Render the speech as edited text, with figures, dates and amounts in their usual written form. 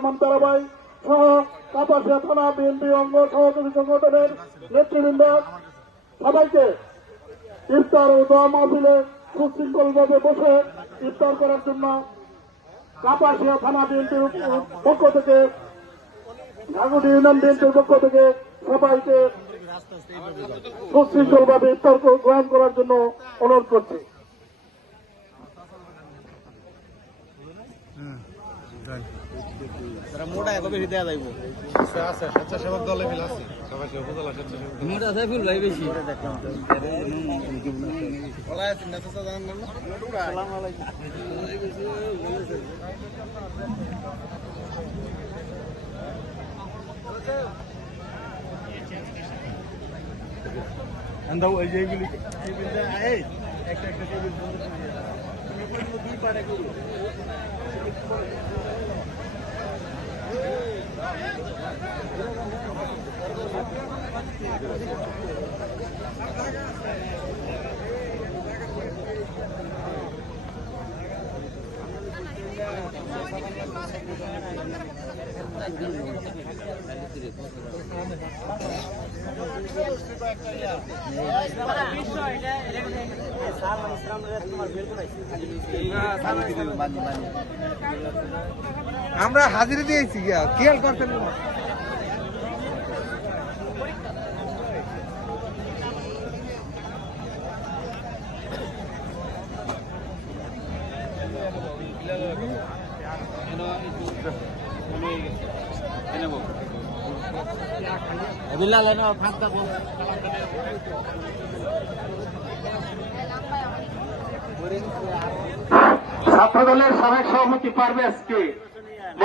রহমান তারাবাই সহ কাপাসিয়া থানা বিএনপি অঙ্গ সহযোগী সংগঠনের নেতৃবৃন্দ সবাইকে ইফতার ও দোয়া মাহফিলে সুশৃঙ্খলভাবে বসে ইফতার করার জন্য কাপাসিয়া থানা বিএনপির পক্ষ থেকে ঢাকুটি ইউনিয়ন বিএনপির পক্ষ থেকে সবাইকে সুশৃঙ্খলভাবে ইফতার গ্রহণ করার জন্য অনুরোধ করছি। মোটা এক বেশি দেওয়া যাইব আছে স্বেচ্ছাসেবক দলে মিল আছে সবাই উপজেলা স্বেচ্ছাসেবক মোটা আছে ফুল ভাই বেশি দেখলাম আসসালামু আলাইকুম अंदाव এই যেগুলি টেবিলটা এই একটা একটা টেবিল বন্ধ করে দাও তুমি দুই পাড়ে করো আমরা হাজিরা দিয়েছি খেয়াল করতেন ছাত্র দলের সাবেক সভাপতি পারভেজকে